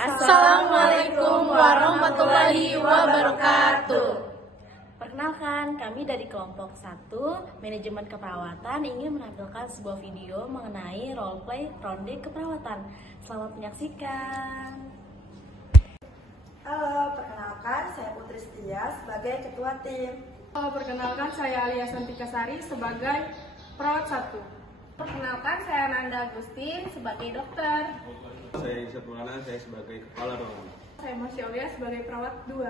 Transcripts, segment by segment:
Assalamualaikum warahmatullahi wabarakatuh. Perkenalkan, kami dari kelompok 1 Manajemen Keperawatan ingin menampilkan sebuah video mengenai role play ronde keperawatan. Selamat menyaksikan. Halo, perkenalkan saya Putri Setia sebagai ketua tim. Halo, perkenalkan saya Alia Santika Sari sebagai perawat 1. Perkenalkan saya Nanda Agustin sebagai dokter. Saya Isa Pulana, saya sebagai kepala ruangan. Saya Masya Aulia sebagai perawat 2.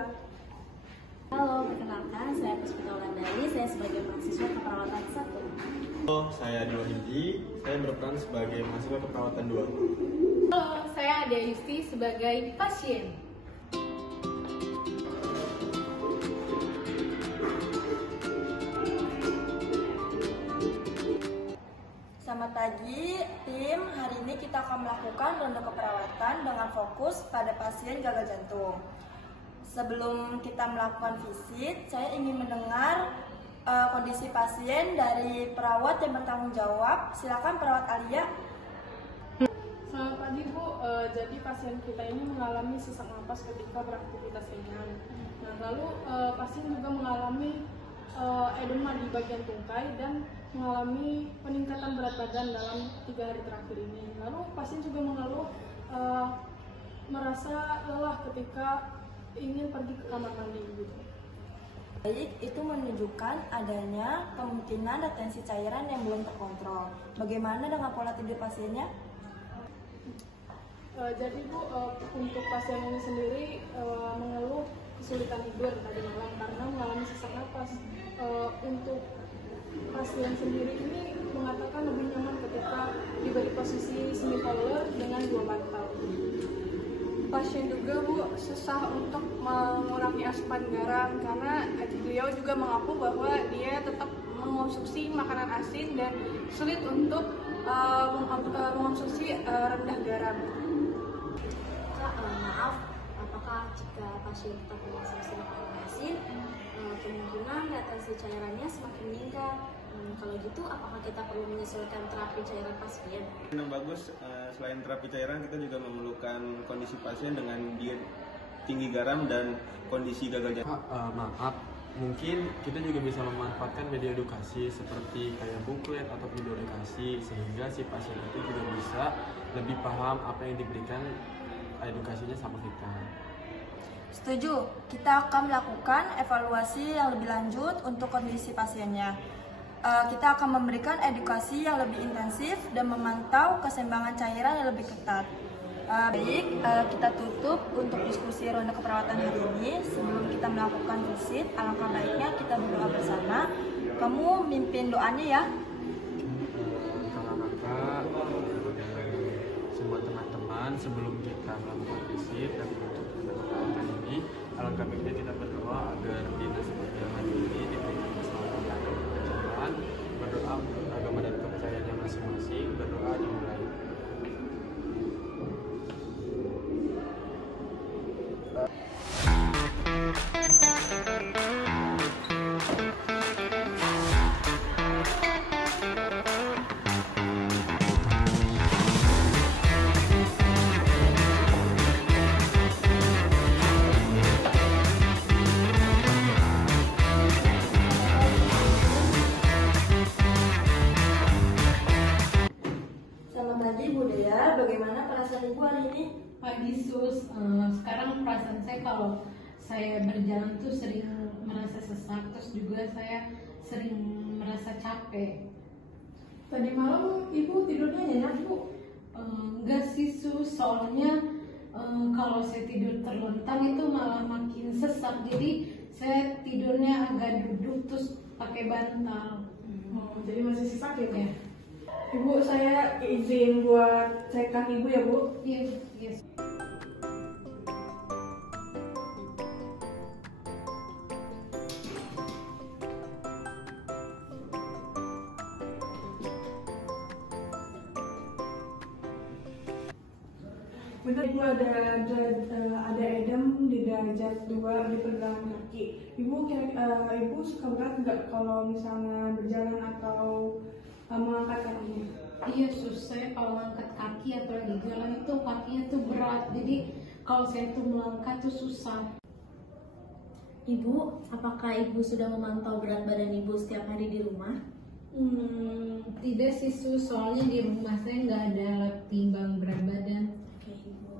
Halo, perkenalkan saya Puspita Wulandari, saya sebagai mahasiswa keperawatan 1. Halo, saya Adi Wahyudi, saya berperan sebagai mahasiswa keperawatan 2. Halo, saya Adia Yusti sebagai pasien. Selamat pagi, tim. Hari ini kita akan melakukan ronde keperawatan dengan fokus pada pasien gagal jantung. Sebelum kita melakukan visit, saya ingin mendengar kondisi pasien dari perawat yang bertanggung jawab. Silakan perawat Alia. Selamat pagi Bu, jadi pasien kita ini mengalami sesak napas ketika beraktivitas ringan. Nah, lalu pasien juga mengalami edema di bagian tungkai dan mengalami peningkatan berat badan dalam 3 hari terakhir ini. Lalu pasien juga mengeluh merasa lelah ketika ingin pergi ke kamar mandi gitu. Baik, itu menunjukkan adanya kemungkinan retensi cairan yang belum terkontrol. Bagaimana dengan pola tidur pasiennya? Jadi Bu, untuk pasien ini sendiri mengeluh kesulitan tidur tadi malam karena mengalami sesak napas. Untuk pasien sendiri ini mengatakan lebih nyaman ketika diberi posisi semi collar dengan 2 bantal. Pasien juga Bu susah untuk mengurangi asupan garam karena beliau juga mengaku bahwa dia tetap mengonsumsi makanan asin dan sulit untuk mengonsumsi rendah garam. Kak, maaf, apakah jika pasien tetap mengonsumsi makanan asin, kemungkinan retensi cairannya semakin meningkat? Kalau gitu, apakah kita perlu menyesuaikan terapi cairan pasien? Yang bagus, selain terapi cairan, kita juga memerlukan kondisi pasien dengan diet tinggi garam dan kondisi gagal jantung. Maaf, mungkin kita juga bisa memanfaatkan media edukasi seperti kayak buklet atau video edukasi sehingga si pasien itu juga bisa lebih paham apa yang diberikan edukasinya sama kita. Setuju, kita akan melakukan evaluasi yang lebih lanjut untuk kondisi pasiennya. Kita akan memberikan edukasi yang lebih intensif dan memantau keseimbangan cairan yang lebih ketat. Baik, kita tutup untuk diskusi ronde keperawatan hari ini. Sebelum kita melakukan visit, alangkah baiknya kita berdoa bersama. Kamu mimpin doanya ya. Kakak-kakak dan semua teman-teman, sebelum kita melakukan visit dan untuk keperawatan ini, alangkah baiknya kita berdoa agar dinas kesehatan ini diberikan keselamatan dan kelancaran. Berdoa menurut agama dan kepercayaannya masing-masing. Berdoa dimulai. Selamat pagi Bu Dea, bagaimana perasaan Ibu hari ini? Pagi Sus, sekarang perasaan saya kalau saya berjalan tuh sering merasa sesak, terus juga saya sering merasa capek. Tadi malam Ibu tidurnya nyenyak Bu? Enggak sih Sus, soalnya kalau saya tidur terlentang itu malah makin sesak, jadi saya tidurnya agak duduk terus pakai bantal. Jadi masih sesak ya Bu? Ya. Ibu, saya izin buat cekkan Ibu ya Bu. Yes, yes. Benar Ibu, ada edem di derajat 2 di pergelangan kaki. Ibu suka berat nggak kalau misalnya berjalan atau mengangkat kakinya? Iya Sus, saya kalau angkat kaki atau di jalan itu kakinya tuh berat, jadi Kalau saya tuh melangkah tuh susah. Ibu, apakah Ibu sudah memantau berat badan Ibu setiap hari di rumah? Tidak sih Sus, soalnya di rumah saya nggak ada alat timbang berat badan. Oke, Ibu.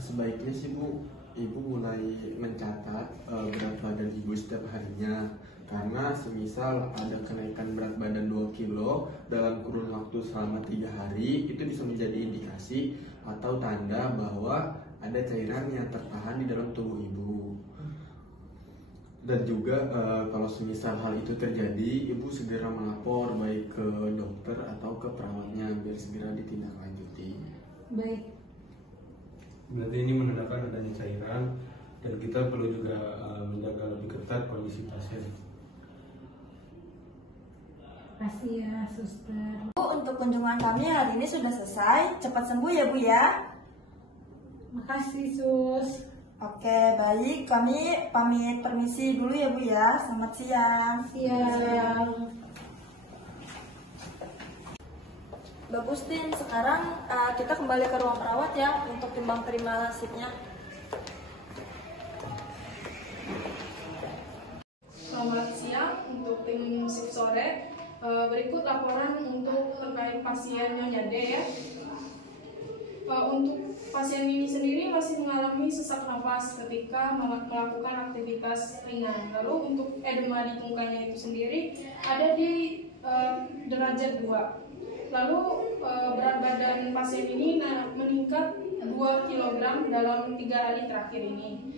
Sebaiknya sih Bu, Ibu mulai mencatat berat badan Ibu setiap harinya. Karena semisal ada kenaikan berat badan 2 kilo dalam kurun waktu selama 3 hari, itu bisa menjadi indikasi atau tanda bahwa ada cairan yang tertahan di dalam tubuh Ibu. Dan juga kalau semisal hal itu terjadi, Ibu segera melapor baik ke dokter atau ke perawatnya biar segera ditindaklanjuti. Baik. Berarti ini menandakan adanya cairan dan kita perlu juga menjaga lebih ketat kondisi pasien. Kasih ya suster. Bu, untuk kunjungan kami hari ini sudah selesai. Cepat sembuh ya Bu ya. Makasih Sus. Oke, baik. Kami pamit permisi dulu ya Bu ya. Selamat siang. Siang. Bagus, Tin. Sekarang kita kembali ke ruang perawat ya untuk timbang terima nasibnya. Selamat siang untuk tim shift sore. Berikut laporan untuk terkait pasien Nyonya D ya. Untuk pasien ini sendiri masih mengalami sesak napas ketika melakukan aktivitas ringan. Lalu untuk edema di tungkanya itu sendiri ada di derajat 2. Lalu berat badan pasien ini meningkat 2 kg dalam 3 hari terakhir ini.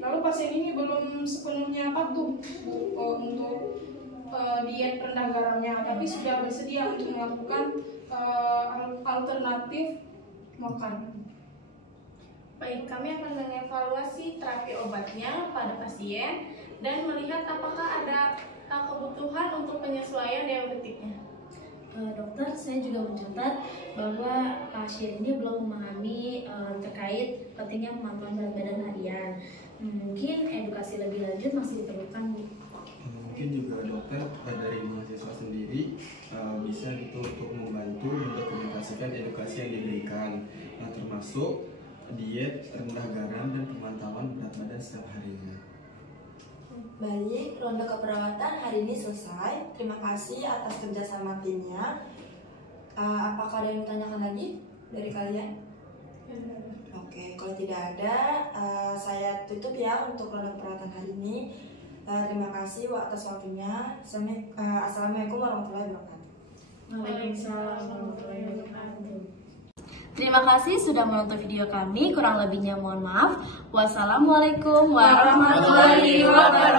Lalu pasien ini belum sepenuhnya patuh untuk diet rendah garamnya, tapi sudah bersedia untuk melakukan alternatif makan. Baik, kami akan mengevaluasi terapi obatnya pada pasien dan melihat apakah ada kebutuhan untuk penyesuaian diuretiknya. Dokter, saya juga mencatat bahwa pasien ini belum memahami terkait pentingnya pemantauan berat badan harian. Mungkin edukasi lebih lanjut masih diperlukan, Bu. Mungkin juga dokter dari mahasiswa sendiri bisa gitu untuk membantu mendokumentasikan edukasi yang diberikan, termasuk diet rendah garam dan pemantauan berat badan setiap harinya. Baik, ronde keperawatan hari ini selesai. Terima kasih atas kerjasama timnya. Apakah ada yang ditanyakan lagi dari kalian? Oke, kalau tidak ada, saya tutup ya untuk ronde keperawatan hari ini. Terima kasih atas waktunya. Assalamualaikum warahmatullahi wabarakatuh. Waalaikumsalam warahmatullahi wabarakatuh. Terima kasih sudah menonton video kami. Kurang lebihnya mohon maaf. Wassalamualaikum warahmatullahi wabarakatuh.